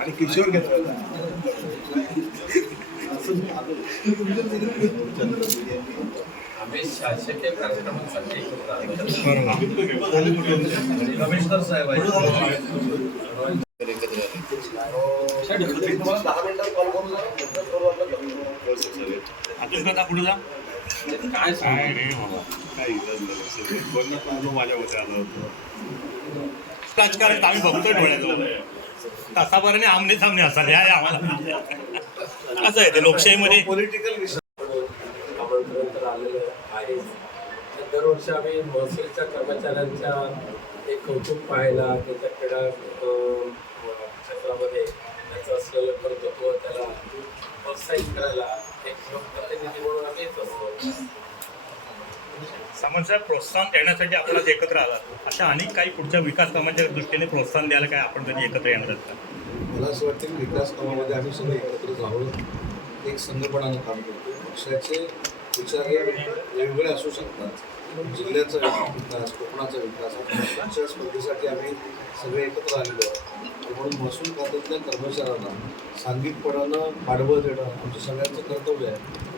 आणि किशोर घेतला आम्ही शासकीय कार्यक्रमासाठी कमिशनर साहेब आहेत. पुढे जा? काय माझ्या मध्ये आलं होतं. राजकारण आम्ही बघतोय डोळ्यात तासाभराने आमने सामने असाल या आम्हाला. असं आहे ते लोकशाहीमध्ये. पॉलिटिकल विषय. आलेलं आहे. दरवर्षी आम्ही महसूलच्या कर्मचाऱ्यांच्या एक कौतुक पाहायला त्याच्या क्रीडा क्षेत्रामध्ये त्याचं असलेलं कर्तृत्व त्याला प्रोत्साहित करायला एक लोकप्रतिनिधी म्हणून आम्ही येत असतो. समस्या प्रोत्साहन देण्यासाठी आपण एकत्र आलात. अशा अनेक काही पुढच्या विकास कामाच्या दृष्टीने प्रोत्साहन द्यायला काय आपण कधी एकत्र येणार आहात का? मला असं वाटतं की विकास कामामध्ये आम्ही सगळे एकत्र जाऊन एक संघपणानं काम करतो. पक्षाचे विचार हे वेगवेगळे असू शकतात. जिल्ह्याचा विकास कोकणाचा विकास पक्षाच्या स्पर्धेसाठी आम्ही सगळे एकत्र आलेलो आहोत. म्हणून महसूल खात्यातल्या कर्मचाऱ्यांना सांघिकपणानं पाठबळ देणं आमचं सगळ्यांचं कर्तव्य आहे.